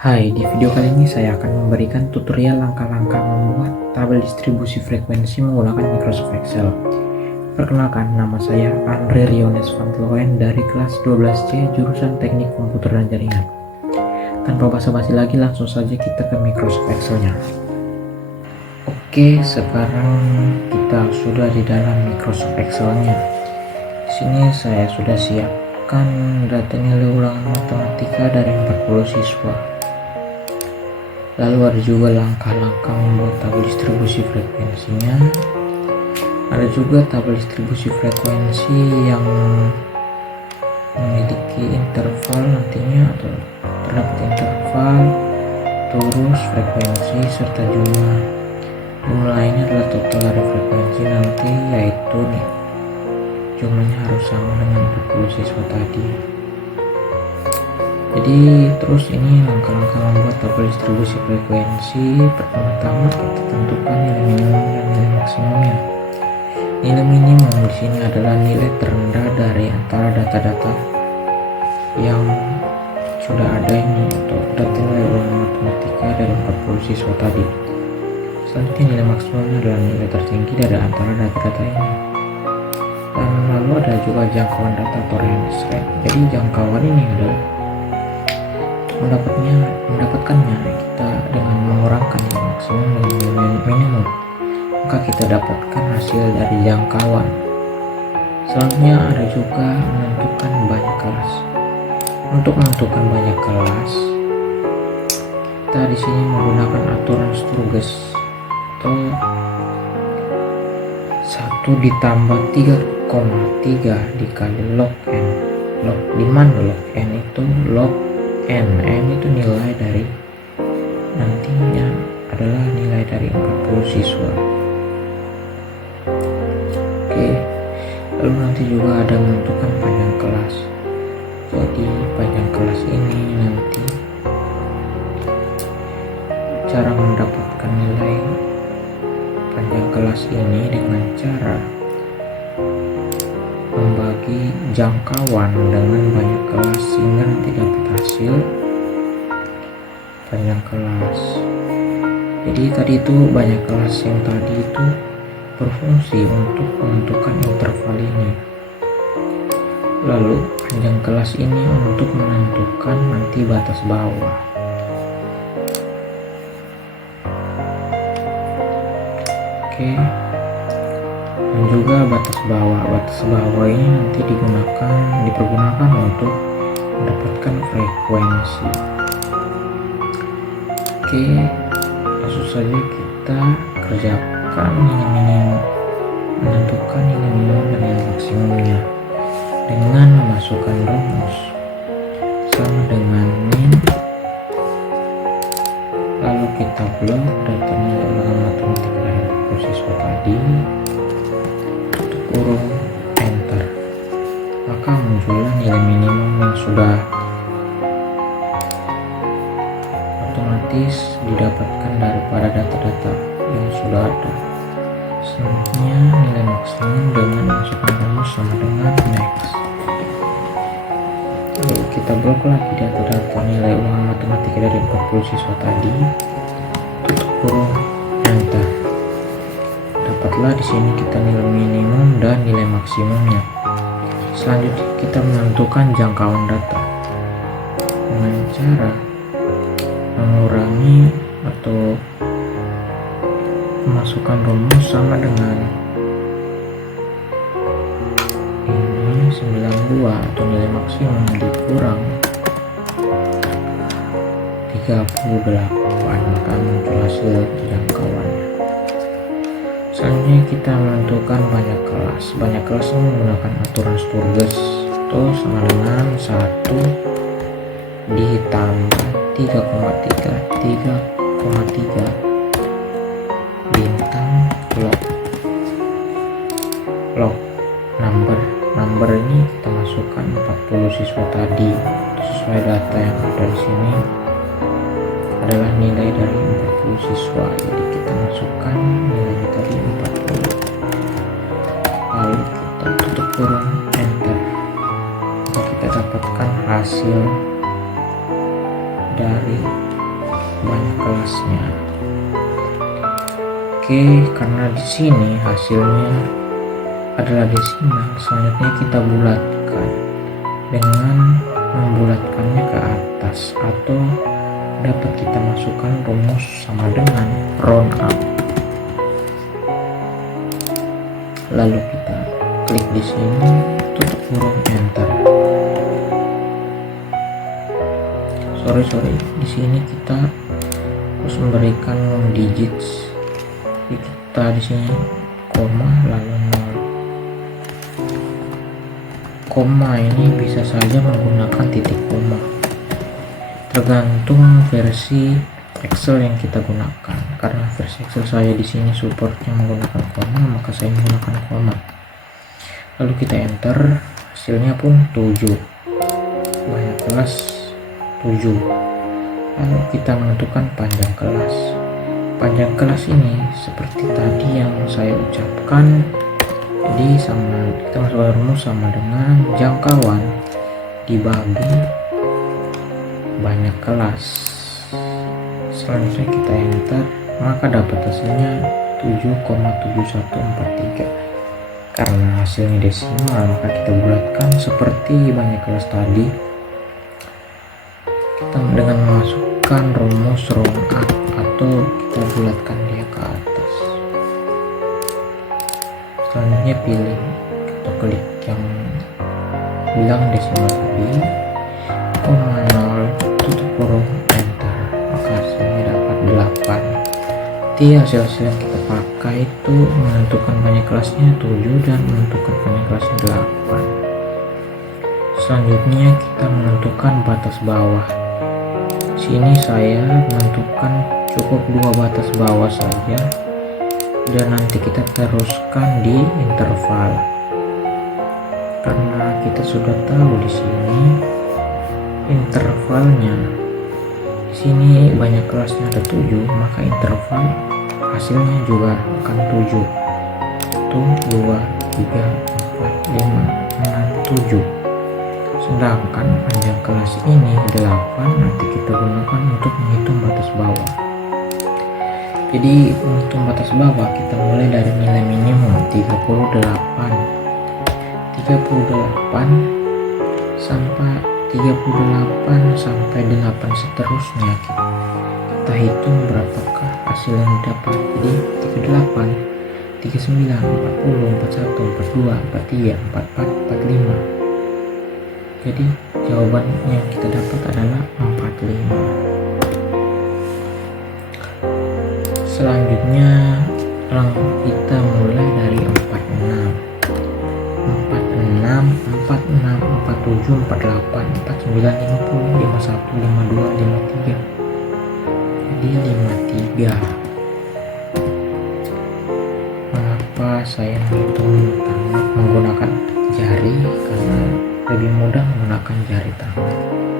Hai, di video kali ini saya akan memberikan tutorial langkah-langkah membuat tabel distribusi frekuensi menggunakan Microsoft Excel. Perkenalkan, nama saya Andre Riones van Tloen dari kelas 12C jurusan Teknik Komputer dan Jaringan. Tanpa basa-basi lagi, langsung saja kita ke Microsoft Excel-nya. Oke, sekarang kita sudah di dalam Microsoft Excel-nya. Di sini saya sudah siapkan data nilai ulangan matematika dari 40 siswa. Lalu ada juga langkah-langkah membuat tabel distribusi frekuensinya. Ada juga tabel distribusi frekuensi yang memiliki interval nantinya, atau terdapat interval, terus frekuensi serta jumlah. Jumlah ini adalah total dari frekuensi nanti, yaitu nih jumlahnya harus sama dengan 40 siswa tadi. Jadi terus ini langkah-langkah membuat tabel distribusi frekuensi. Pertama-tama kita tentukan nilai minimum dan nilai maksimumnya. Nilai minimum di sini adalah nilai terendah dari antara data-data yang sudah ada ini, atau data nilai ulangan matematika dari 40 siswa tadi. Selanjutnya nilai maksimumnya adalah nilai tertinggi dari antara data-data ini. Dan lalu ada juga jangkauan data atau range. Jadi jangkauan ini adalah mendapatkannya kita dengan mengurangkan nilai maksimum dengan nilai minimum, maka kita dapatkan hasil dari jangkauan. Selanjutnya ada juga menentukan banyak kelas. Untuk menentukan banyak kelas, kita di sini menggunakan aturan Sturges, atau 1 ditambah 3,3 dikali log n. Di mana log n itu log n itu nilai dari nantinya adalah nilai dari 40 siswa. Oke, lalu nanti juga ada menentukan panjang kelas. Jadi panjang kelas ini nanti cara mendapatkan nilai panjang kelas ini dengan cara membagi jangkauan dengan banyak kelas sehingga nanti dapat hasil panjang kelas. Jadi tadi itu banyak kelas yang tadi itu berfungsi untuk menentukan interval ini. Lalu panjang kelas ini untuk menentukan nanti batas bawah. Oke. Dan juga batas bawah ini nanti dipergunakan untuk mendapatkan frekuensi. Oke, langsung saja kita kerjakan menentukan nilai minimum dan nilai maksimumnya dengan memasukkan rumus sama dengan min, lalu kita blok data nilai ulangan matematika dari siswa tadi, kurung enter, maka muncullah nilai minimum yang sudah otomatis didapatkan daripada data-data yang sudah ada. Selanjutnya nilai maksimum dengan masukkan rumus sama dengan next. Lalu kita blok lagi data-data nilai ulangan matematika dari 40 siswa tadi, tutup kurung enter. Dapatlah di sini kita nilai minimum dan nilai maksimumnya. Selanjutnya kita menentukan jangkauan data dengan cara mengurangi atau memasukkan rumus sama dengan ini 92 atau nilai maksimum dikurang 38, maka muncul hasil jangkauannya. Selanjutnya kita menentukan banyak kelas. Banyak kelas ini menggunakan aturan Sturges, itu sama dengan 1 ditambah 3,3 bintang log number ini kita masukkan 40 siswa tadi sesuai data yang ada di sini adalah nilai dari 40 siswa, jadi kita masukkan nilainya tadi 40, lalu kita tutup kurung enter, maka kita dapatkan hasil dari banyak kelasnya. Oke, karena di sini hasilnya adalah desimal, selanjutnya kita bulatkan dengan membulatkannya ke atas, atau dapat kita masukkan rumus sama dengan round up. Lalu kita klik di sini, tutup kurung, enter. Sorry, di sini kita harus memberikan digits. Jadi kita di sini koma lalu 0. Koma ini bisa saja menggunakan titik koma, tergantung versi Excel yang kita gunakan. Karena versi Excel saya di sini supportnya menggunakan koma, maka saya menggunakan koma. Lalu kita enter, hasilnya pun 7, banyak kelas 7. Lalu kita menentukan panjang kelas. Panjang kelas ini seperti tadi yang saya ucapkan, jadi kita masukkan rumus sama dengan jangkauan dibagi banyak kelas. Selanjutnya kita enter, maka dapat hasilnya 7,7143. Karena hasilnya desimal, maka kita bulatkan seperti banyak kelas tadi. Kita dengan memasukkan rumus round up, atau kita bulatkan dia ke atas. Selanjutnya pilih atau klik yang bilang desimal tadi, 0, tutup kurung, enter, maka hasilnya dapat 8. Jadi hasil-hasil yang kita pakai itu menentukan banyak kelasnya 7 dan menentukan banyak kelasnya 8. Selanjutnya kita menentukan batas bawah. Sini saya menentukan cukup 2 batas bawah saja, dan nanti kita teruskan di interval. Karena kita sudah tahu di sini intervalnya, di sini banyak kelasnya ada 7, maka interval hasilnya juga akan 7. Itu 2, 3, 4, 5, 6, 7. Sedangkan panjang kelas ini 8, nanti kita gunakan untuk menghitung batas bawah. Jadi untuk batas bawah kita mulai dari nilai minimum 38 sampai 8 seterusnya. Kita hitung berapakah hasil yang didapat. Jadi 38, 39, 40, 41, 42, 43, 44, 45. Jadi jawaban yang kita dapat adalah 45. Selanjutnya kita mulai dari 46, 47, 48, 49, 50, 51, 52, 53. Jadi 53. Mengapa saya menghitung menggunakan jari? Karena lebih mudah menggunakan jari tangan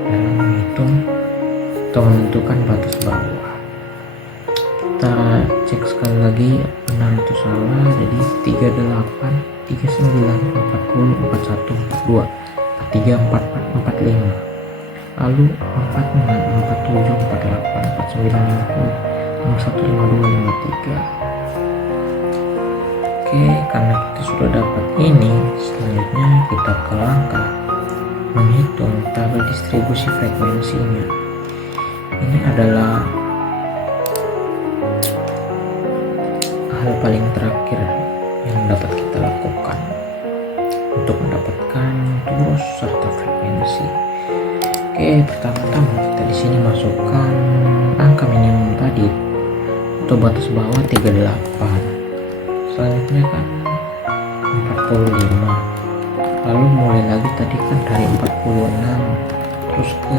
dalam menghitung atau menentukan batas bawah. Kita cek sekali lagi benar atau salah. Jadi 38, 39, 40, 41, 42, 43, 44, 45. Lalu 46, 47, 48, 49, 50, 51, 52, 53. Oke, karena kita sudah dapat ini, selanjutnya kita ke langkah menghitung tabel distribusi frekuensinya. Ini adalah hal paling terakhir yang dapat kita lakukan untuk mendapatkan turus serta frekuensi. Oke, pertama-tama kita di sini masukkan angka minimum tadi atau batas bawah 38. Selanjutnya kan 45. Lalu mulai lagi tadi kan dari 46 terus ke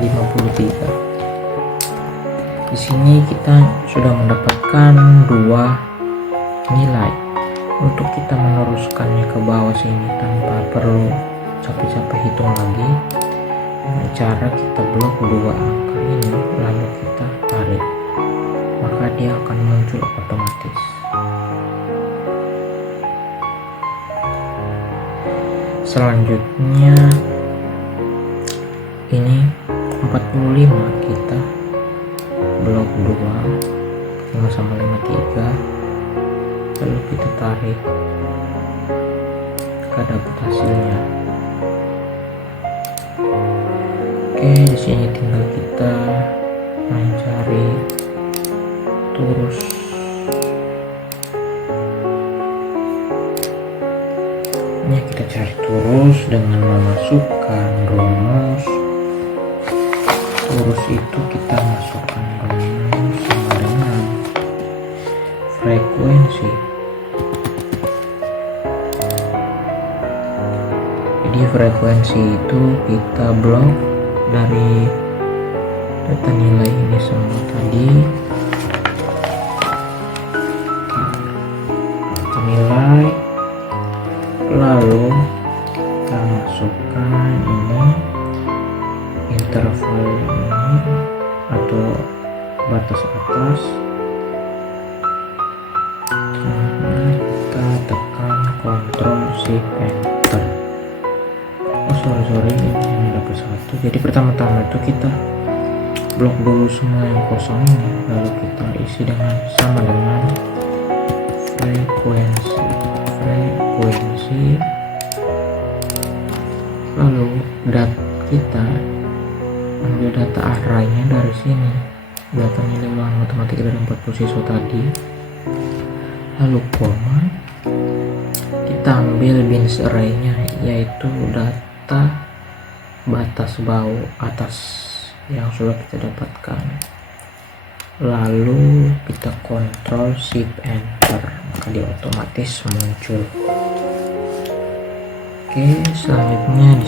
53. Di sini kita sudah mendapatkan 2 nilai. Untuk kita meneruskannya ke bawah sini tanpa perlu capek-capek hitung lagi, dengan cara kita blok 2 angka ini lalu kita tarik, maka dia akan muncul otomatis. Selanjutnya ini 45 kita blok 2 5 sama 53, lalu kita tarik, kita dapat hasilnya. Oke, di sini tinggal kita mencari turus. Ini kita cari turus dengan memasukkan rumus. Turus itu kita masukkan rumus sama dengan frekuensi. Jadi frekuensi itu kita blok dari data nilai ini semua tadi, data nilai, lalu kita masukkan ini interval ini atau batas atas, kita tekan Ctrl Shift Enter. Sorry ini yang dapat satu. Jadi pertama-tama itu kita blok dulu semua yang kosong ini, lalu kita isi dengan sama dengan frekuensi, lalu kita ambil data arraynya dari sini, data nilai ulangan matematika dari 40 siswa tadi, lalu koma, kita ambil bins arraynya, yaitu data batas bawah atas yang sudah kita dapatkan, lalu kita Ctrl Shift Enter, maka dia otomatis muncul. Oke, selanjutnya di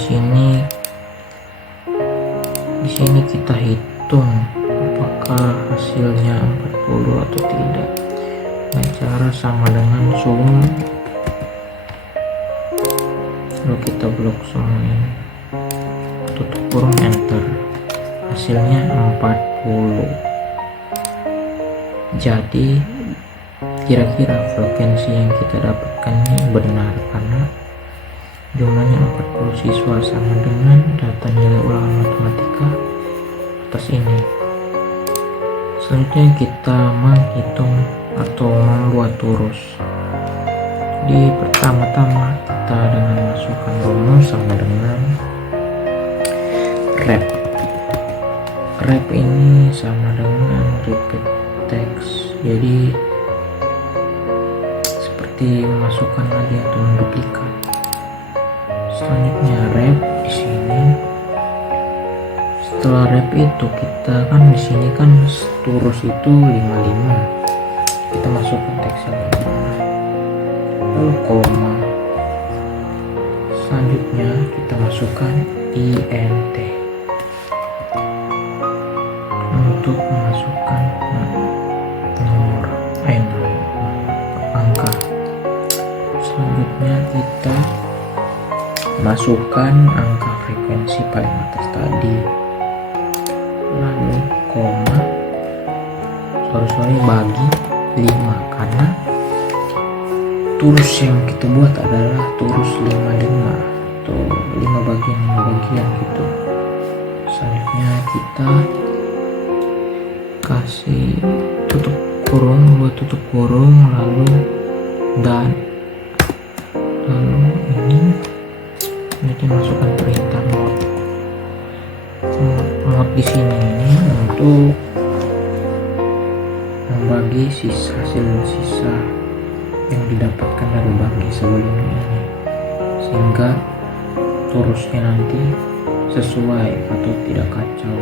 sini kita hitung apakah hasilnya 40 atau tidak dengan cara sama dengan sum, lalu kita blok semua ini, tutup kurung enter, hasilnya 40. Jadi kira-kira frekuensi yang kita dapatkan ini benar karena jumlahnya 40 siswa sama dengan data nilai ulangan matematika atas ini. Selanjutnya kita menghitung atau membuat turus. Di pertama-tama kita dengan masukkan rumus sama dengan rep ini sama dengan repeat text, jadi seperti memasukkan lagi atau menduplikat. Selanjutnya rep di sini. Setelah rep itu kita kan di sini kan turus itu 55, kita masukkan teksnya 5, lalu koma, selanjutnya kita masukkan int untuk memasukkan nomor angka. Selanjutnya kita masukkan angka frekuensi paling atas tadi, lalu koma, bagi 5 karena turus yang kita buat adalah turus 55 atau 5 bagian gitu. Selanjutnya kita kasih tutup kurung, buat tutup kurung, lalu ini nanti masukkan perintah mod di sini ini untuk membagi hasil sisa yang didapatkan dari bagi sebelumnya ini, sehingga turusnya nanti sesuai atau tidak kacau.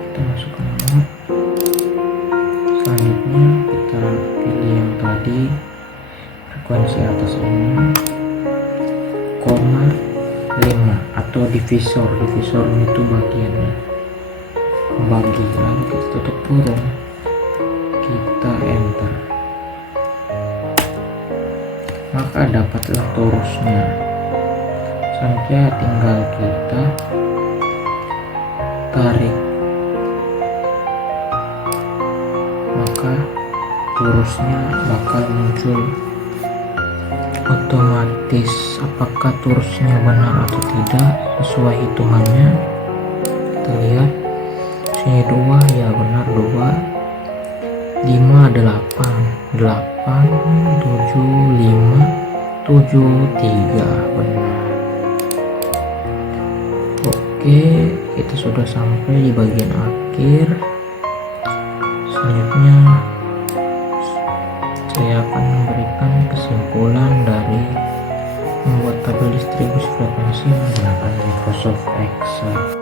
Kita masukkan mod, selanjutnya kita pilih yang tadi frekuensi atas ini, koma 5 atau divisor itu bagiannya bagi, lalu kita tutup kurung, kita enter, maka dapatlah turusnya. Selanjutnya tinggal kita tarik, maka turusnya bakal muncul otomatis. Apakah turusnya benar atau tidak sesuai hitungannya, kita lihat sini Ini 2, ya benar 2. 5, 8, 8, 7, 5, 7, 3, benar. Oke, kita sudah sampai di bagian akhir. Selanjutnya saya akan memberikan kesimpulan dari membuat tabel distribusi frekuensi menggunakan Microsoft Excel.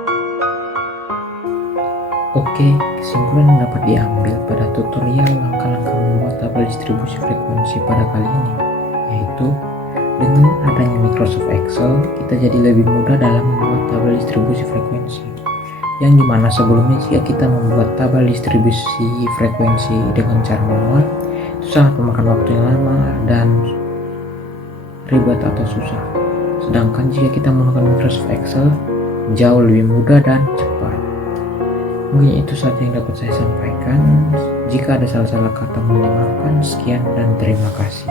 Oke, kesimpulan yang dapat diambil pada tutorial langkah-langkah membuat tabel distribusi frekuensi pada kali ini, yaitu dengan adanya Microsoft Excel, kita jadi lebih mudah dalam membuat tabel distribusi frekuensi. Yang dimana sebelumnya jika kita membuat tabel distribusi frekuensi dengan cara manual, itu sangat memakan waktu yang lama dan ribet atau susah. Sedangkan jika kita menggunakan Microsoft Excel, jauh lebih mudah dan cepat. Mungkin itu saja yang dapat saya sampaikan. Jika ada salah-salah kata, mohon dimaafkan. Sekian dan terima kasih.